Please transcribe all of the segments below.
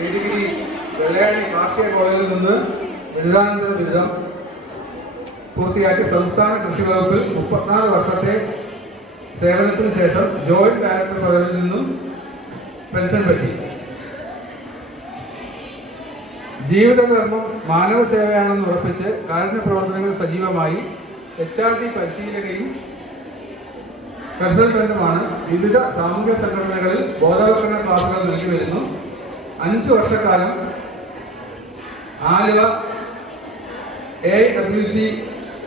Degree Vellayani കാർഷിക കോളേജിൽ നിന്ന് ബിരുദാനന്തര ബിരുദം പൂർത്തിയാക്കി സംസ്ഥാന കൃഷി വകുപ്പിൽ 34 വർഷത്തെ സേവനത്തിന് ശേഷം ജോയിന്റ് ഡയറക്ടർ പദവിയിൽ നിന്നും പെൻഷൻ പറ്റി. ജീവിതധർമ്മം മാനവ സേവയാണെന്ന് ഉറപ്പിച്ച് കാരുണ്യ പ്രവർത്തനങ്ങൾ സജീവമായി HRD പരിശീലകയും കൺസൾട്ടന്റുമാണ്. വിവിധ സാമൂഹ്യ സംഘടനകളിൽ ബോധവൽക്കരണ ക്ലാസുകൾ നൽകി വരുന്നു. 5 വർഷക്കാലം ആലുവ AWC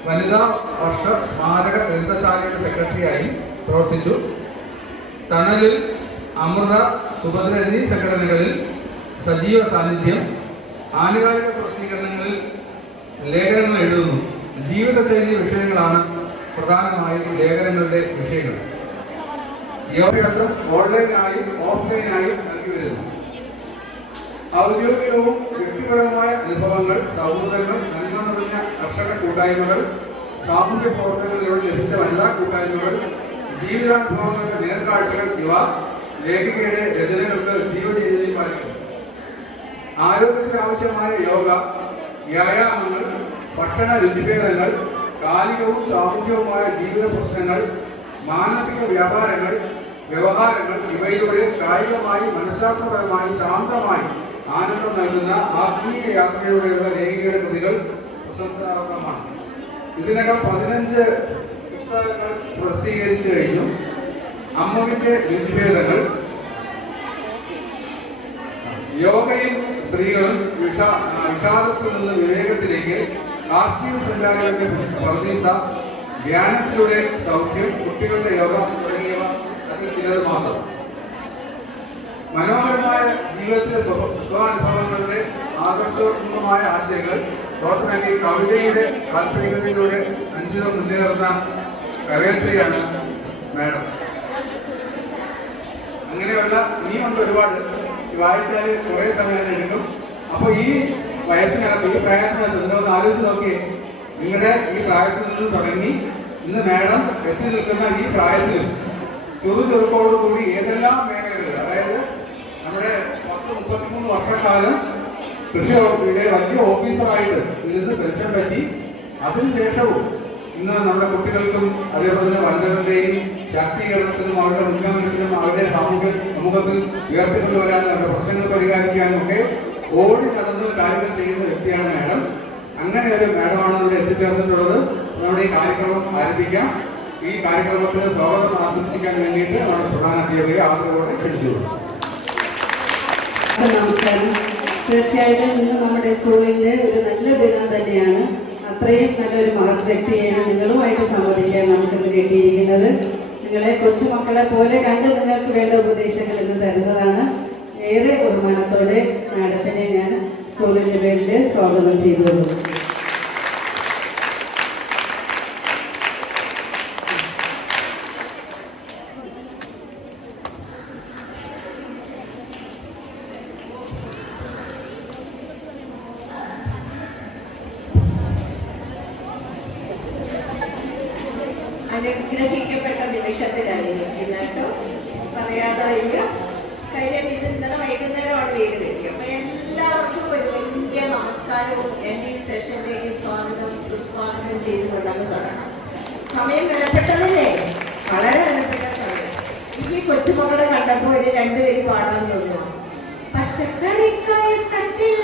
വനിതാ വർഷ സ്മാരക ഗ്രന്ഥശാലയുടെ സെക്രട്ടറിയായി പ്രവർത്തിച്ചു. തണലിൽ, അമൃത, സുഭദ്ര എന്നീ സംഘടനകളിൽ സജീവ സാന്നിധ്യം. ആനുകാലിക പ്രസിദ്ധീകരണങ്ങളിൽ ലേഖനങ്ങൾ എഴുതുന്നു. ജീവിതശൈലി വിഷയങ്ങളാണ് പ്രധാനമായും ലേഖനങ്ങളുടെ വിഷയങ്ങൾ. യോഗാഭ്യാസം ഓൺലൈനായും ഓഫ്ലൈനായും നൽകി വരുന്നു. ഔദ്യോഗികവും വ്യക്തിപരമായ അനുഭവങ്ങൾ, സൗഹൃദങ്ങൾ, നന്മ നിറഞ്ഞ കർഷക കൂട്ടായ്മകൾ, സാമൂഹ്യ പ്രവർത്തനങ്ങളിലൂടെ ലഭിച്ച വനിതാ കൂട്ടായ്മകൾ, ജീവിതാനുഭവങ്ങളുടെ നേർക്കാഴ്ചകൾ ഇവ ലേഖികയുടെ രചനകൾക്ക് ജീവചൈതന്യം പാലിക്കുന്നു. ആരോഗ്യത്തിന് ആവശ്യമായ യോഗ, വ്യായാമങ്ങൾ, ഭക്ഷണ രുചിഭേദങ്ങൾ, കാലികവും സാമൂഹികവുമായ ജീവിത പ്രശ്നങ്ങൾ, മാനസിക വ്യാപാരങ്ങൾ, വ്യവഹാരങ്ങൾ ഇവയിലൂടെ കായികമായി, മനഃശാസ്ത്രപരമായി, ശാന്തമായി ആനന്ദം നൽകുന്ന ആത്മീയ യാത്രയിലൂടെയുള്ള ലേഖികയുടെ കൃതികൾ പ്രശംസാർഹമാണ്. ഇതിനകം 15 പുസ്തകങ്ങൾ പ്രസിദ്ധീകരിച്ചു കഴിഞ്ഞു. അമ്മുവിന്റെ രുചിഭേദങ്ങൾ, യോഗയും സ്ത്രീകളും, വിഷാദത്തിൽ നിന്ന് വിവേകത്തിലേക്ക്, കാശ്മീർ സഞ്ചാരികളുടെ പർദീസ, ധ്യാനത്തിലൂടെ സൗഖ്യം, കുട്ടികളുടെ യോഗ തുടങ്ങിയവ അതിൽ ചിലത് മാത്രം. മനോഹരമായ ജീവിതത്തിലെ സ്വാനുഭവങ്ങളുടെ ആദർശപൂർണമായ ആശയങ്ങൾ പുറത്തിറക്കി കവിതയുടെ താല്പര്യത്തിലൂടെ മനുഷ്യർ മുന്നേറുന്ന കവയത്രിയാണ് മാഡം. അങ്ങനെയുള്ള ഇനിയുണ്ട് ഒരുപാട്. വായിച്ചാൽ കുറെ സമയം എടുക്കും. അപ്പോൾ ഈ വയസ്സിനകത്ത്, ഈ പ്രായത്തിനകത്ത് നിങ്ങളൊന്ന് ആലോചിച്ച് നോക്കിയേ. നിങ്ങളുടെ ഈ പ്രായത്തിൽ നിന്ന് തുടങ്ങി ഇന്ന് മാഡം എത്തി നിൽക്കുന്ന ഈ പ്രായത്തിൽ ചെറുചെറുപ്പോടുകൂടി ഏതെല്ലാം മേഖലകൾ, അതായത് നമ്മുടെ 10-33 വർഷക്കാലം കൃഷി വകുപ്പിലെ വലിയ ഓഫീസറായിട്ട് ഇരുന്ന് പെൻഷൻ പറ്റി. അതിനുശേഷവും ഇന്ന് നമ്മുടെ കുട്ടികൾക്കും അതേപോലെ തന്നെ വനിതകളുടെയും ശാക്തീകരണത്തിനും അവരുടെ ഉന്നമനത്തിനും അവരുടെ സമൂഹത്തിൽ ഉയർത്തിക്കൊണ്ടുവരാനും അവരുടെ പ്രശ്നങ്ങൾ പരിഹരിക്കാനും ഒക്കെ ഓടി നടന്ന് കാര്യങ്ങൾ ചെയ്യുന്ന വ്യക്തിയാണ് മാഡം. അങ്ങനെ ഒരു മാഡമാണ് ഇവിടെ എത്തിച്ചേർന്നിട്ടുള്ളത്. നമ്മുടെ ഈ കാര്യക്രമം ആരംഭിക്കാം. ഈ കാര്യക്രമത്തിന് സ്വാഗതം ആശംസിക്കാൻ വേണ്ടിയിട്ട് നമ്മുടെ പ്രധാന അധ്യാപിക ആദരവോടെ ക്ഷണിച്ചു. നമസ്കാരം. തീർച്ചയായിട്ടും ഇന്ന് നമ്മുടെ സ്കൂളിൻ്റെ ഒരു നല്ല ദിനം തന്നെയാണ്. അത്രയും നല്ലൊരു മഹത് വ്യക്തിയാണ് നിങ്ങളുമായിട്ട് സംവദിക്കാൻ നമുക്കിന്ന് കിട്ടിയിരിക്കുന്നത്. നിങ്ങളെ കൊച്ചുമക്കളെ പോലെ കണ്ട് നിങ്ങൾക്ക് വേണ്ട ഉപദേശങ്ങൾ ഇന്ന് തരുന്നതാണ്. ഏറെ ബഹുമാനത്തോടെ മാഡത്തിനെ ഞാൻ സ്കൂളിൻ്റെ പേരിൽ സ്വാഗതം ചെയ്തുകൊള്ളു. അനുഗ്രഹിക്കപ്പെട്ട നിമിഷത്തിലായിരിക്കും കേട്ടോ. പറയാതെ വയ്യ. കാര്യം ഇത് ഇന്നലെ വൈകുന്നേരമാണ് വീട് കിട്ടി. അപ്പൊ എല്ലാവർക്കും ഒരു വലിയ നമസ്കാരവും എൻ്റെ ഈ സെഷനിലേക്ക് സ്വാഗതം സുസ്വാഗതം ചെയ്തുകൊണ്ടങ്ങ് തുടങ്ങാം. സമയം വിലപ്പെട്ടതല്ലേ? വളരെ വിലപ്പെട്ട സമയം. എനിക്ക് കൊച്ചുമക്കളെ കണ്ടപ്പോൾ ഒരു 2 പേര് പാടാൻ തോന്നുന്നു. പച്ചക്കറിക്കായ തട്ടിൽ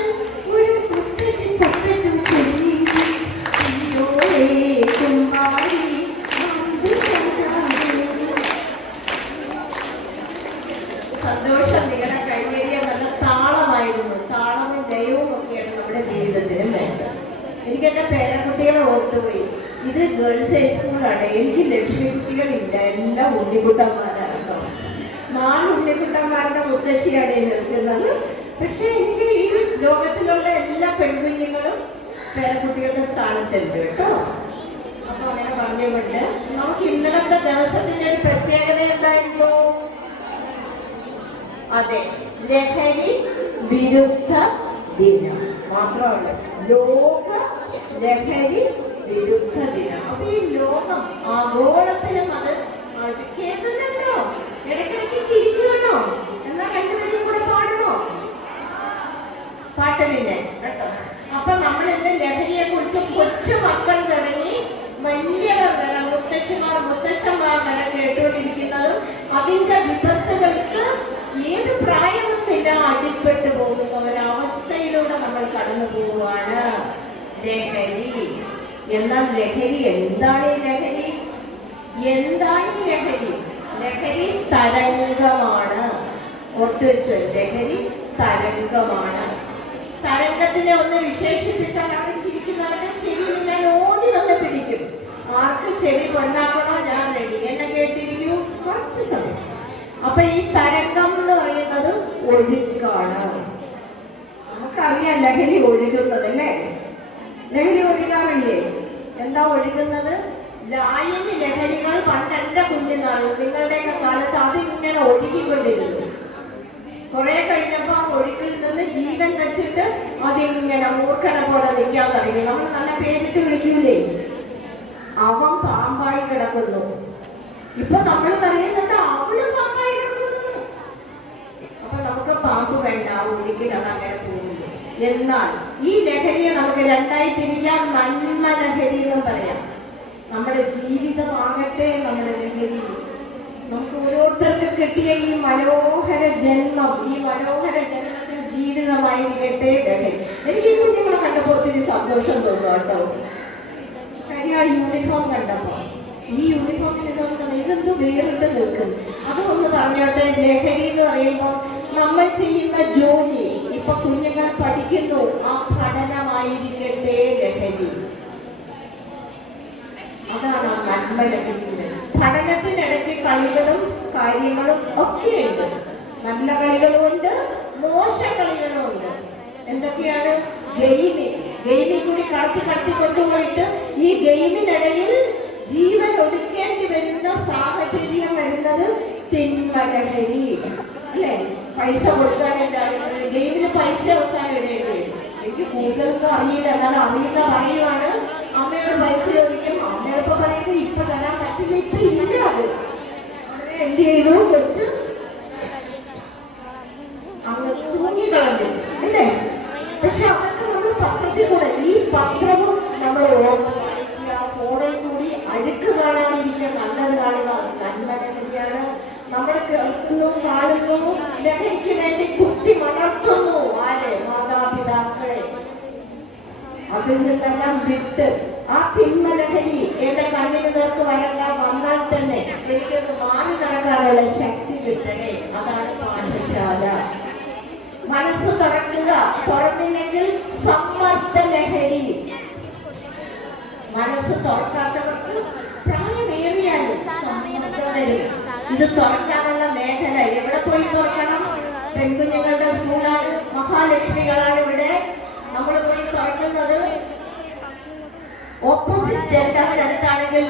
ഒരു മുത്തശ്ശി പൊട്ടറ്റും ചെല്ലി കുമ്മാരി സന്തോഷം. നിങ്ങളുടെ കൈയടിയ നല്ല താളമായിരുന്നു. താളവും ലയവും ഒക്കെയാണ് നമ്മുടെ ജീവിതത്തിന് വേണ്ടത്. എനിക്ക് എൻ്റെ പേരക്കുട്ടികളെ ഓർത്തുപോയി. ഇത് ഗേൾസ് ഹൈസ്കൂളാണ്. എനിക്ക് ലക്ഷ്മി കുട്ടികളില്ല, എല്ലാം ഉണ്ണിക്കുട്ടന്മാരാണ് കേട്ടോ. 4 ഉണ്ണിക്കുട്ടന്മാരുടെ മുത്തശ്ശിയാണ് നിൽക്കുന്നത്. പക്ഷെ എനിക്ക് ഈ ലോകത്തിലുള്ള എല്ലാ പെൺകുഞ്ഞുങ്ങളും പേരക്കുട്ടികളുടെ സ്ഥാനത്തുണ്ട് കേട്ടോ. അപ്പൊ അങ്ങനെ പറഞ്ഞുകൊണ്ട് നമുക്ക് ഇന്നലത്തെ ദിവസത്തിന്റെ ഒരു പ്രത്യേകത എന്തായിരുന്നു? അതെ, ലഹരി വിരുദ്ധ ദിനം മാത്രമല്ല, ലോക ലഹരി വിരുദ്ധ ദിനം. അപ്പൊ ഈ ലോകം ആഗോളത്തിലും അത് കേൾക്കുന്നുണ്ടോ? ഇടയ്ക്കിടയ്ക്ക് ചിരിക്കണോ? എന്നാൽ 2 പേരും കൂടെ പാടണോ? കേട്ടോ. അപ്പൊ നമ്മൾ ഇന്ന് ലഹരിയെ കുറിച്ച് കൊച്ചു മക്കൾ തുടങ്ങി വലിയവർ വരെ, മുത്തശ്ശന്മാർ വരെ കേട്ടുകൊണ്ടിരിക്കുന്നതും അതിന്റെ വിപത്തുകൾക്ക് ഏത് പ്രായമെന്നില്ല അടിപ്പെട്ടു പോകുന്ന ഒരവസ്ഥയിലൂടെ നമ്മൾ കടന്നു പോവുകയാണ്. ലഹരി എന്നാൽ ലഹരി എന്താണ്? ലഹരി തരംഗമാണ്. ഒട്ടുവെച്ച് ലഹരി തരംഗമാണ്. തരംഗത്തിനെ ഒന്ന് വിശേഷിപ്പിച്ചാൽ അവിടെ ചിരിക്കുന്നവരുടെ ചെവി ഞാൻ ഓടി വന്ന് പിടിക്കും. ആർക്ക് ചെവി കൊണ്ടാക്കണോ ഞാൻ റെഡി, എന്നെ കേട്ടിരിക്കൂ കുറച്ച് സമയം. അപ്പൊ ഈ തരംഗം എന്ന് പറയുന്നത് ഒഴുക്കാണ്. നമുക്കറിയാം ലഹരി ഒഴുകുന്നത് അല്ലേ? ലഹരി ഒഴുകാറില്ലേ? എന്താ ഒഴുകുന്നത്? ലായനി ലഹരികൾ പണ്ട് എന്റെ കുഞ്ഞിനാണ്, നിങ്ങളുടെയൊക്കെ കാലത്ത് അതിങ്ങനെ ഒഴുകിക്കൊണ്ടിരുന്നു. കുറെ കഴിഞ്ഞപ്പോ ആ ഒഴുക്കിൽ നിന്ന് ജീവൻ വെച്ചിട്ട് അതിങ്ങനെ മൂർഖനെ പോലെ നിൽക്കാൻ തുടങ്ങി. നമ്മൾ നല്ല പേരിട്ട് വിളിക്കൂലേ? അവൻ പാമ്പായി കിടക്കുന്നു. ഇപ്പൊ നമ്മൾ പറയുന്നുണ്ട് അവള് പാമ്പായി കിടക്കുന്നു. അപ്പൊ നമുക്ക് പാമ്പ് വേണ്ട, ആ ഒഴുക്കിൽ അത് അങ്ങനെ പോകുന്നു. എന്നാൽ ഈ ലഹരിയെ നമുക്ക് രണ്ടായി തിരിക്കാൻ. നന്മ ലഹരി എന്ന് പറയാം. നമ്മുടെ ജീവിതമാകട്ടെ നമ്മുടെ ലഹരി. നമുക്ക് ഓരോരുത്തർക്ക് കിട്ടിയ ഈ മനോഹര ജന്മം, ഈ മനോഹര ജന്മത്തിൽ ജീവിതമായിരിക്കട്ടെ ലഹരി. എനിക്ക് ഈ കുഞ്ഞുങ്ങളെ കണ്ടപ്പോൾ ഒത്തിരി സന്തോഷം തോന്നുന്നു കേട്ടോ. കാര്യം ആ യൂണിഫോം കണ്ടപ്പോ, ഈ യൂണിഫോമിന് ഇതെന്ത് വേറിട്ട് നിൽക്കുന്നു. അതൊന്ന് പറഞ്ഞോട്ടെ. ലഹരി എന്ന് പറയുമ്പോൾ നമ്മൾ ചെയ്യുന്ന ജോലി, ഇപ്പൊ കുഞ്ഞുങ്ങൾ പഠിക്കുന്നു, ആ പഠനമായിരിക്കട്ടെ ലഹരി. അതാണ് ആ നന്മ ലഹരി. പഠനത്തിനിടയ്ക്ക് കളികളും കാര്യങ്ങളും ഒക്കെയുണ്ട്. നല്ല കളികളുമുണ്ട്, മോശ കളികളുമുണ്ട്. എന്തൊക്കെയാണ്? ഗെയിമിൽ കൂടി കടത്തി കൊണ്ടുപോയിട്ട് ഈ ഗെയിമിനിടയിൽ ജീവൻ ഒടുക്കേണ്ടി വരുന്ന സാഹചര്യം വരുന്നത് തിന്മ ലഹരി അല്ലേ? പൈസ കൊടുക്കാനില്ല, ഗെയിമിന് പൈസ അവസാനം ഇടേണ്ടി വരും. എനിക്ക് കൂടുതലൊന്നും അറിയില്ല, എന്നാലും അറിയുന്ന പറയുവാണ്. അമ്മയോട് പൈസ ചോദിക്കും, അമ്മയോടൊപ്പം പറയുമ്പോൾ ഇപ്പൊ തരാൻ പറ്റില്ല, ഇപ്പൊ ഇല്ല. അത് എന്ത് ചെയ്തു? വെച്ച് അങ്ങ് തൂങ്ങിക്കളഞ്ഞു അല്ലേ? പക്ഷെ അതൊക്കെ നമ്മൾ പത്രത്തിൽ കൂടെ, ഈ പത്രവും നമ്മൾ വായിക്കുക, ഫോണിൽ കൂടി അഴുക്ക് കാണാതിരിക്കുക, നല്ലത് കാണുക. നന്മ ലഹരിയാണ്. നമ്മൾ കേൾക്കുന്നു, കാണുന്നു, ലഹരിക്ക് വേണ്ടി കുത്തി മണർത്തുന്നു. ആര്? മാതാപിതാക്കളെ. അതിൽ നിന്നെല്ലാം വിട്ട് ആ തിന്മ ലഹരി എന്റെ കണ്ണിന് നേർക്ക് വന്നാൽ തന്നെ എനിക്കൊന്ന് മാറി നടക്കാനുള്ള ശക്തി കിട്ടണേ. അതാണ് പാഠശാല. മനസ്സ് തുറക്കുക. തുറന്നില്ലെങ്കിൽ സമ്മർദ്ദ ലഹരി. മനസ്സ് തുറക്കാത്തവർക്ക് പ്രായമേറിയാണ് സമ്മർദ്ദം വരും. ഇത് തുറക്കാനുള്ള മേഖല എവിടെ പോയി തുറക്കണം? പെൺകുഞ്ഞുങ്ങളുടെ സ്കൂളാണ്, മഹാലക്ഷ്മികളാണ് ഇവിടെ. നമ്മൾ പോയി തുറക്കുന്നത് ഓപ്പോസിറ്റ് ജെൻഡറിനടുത്താണെങ്കിൽ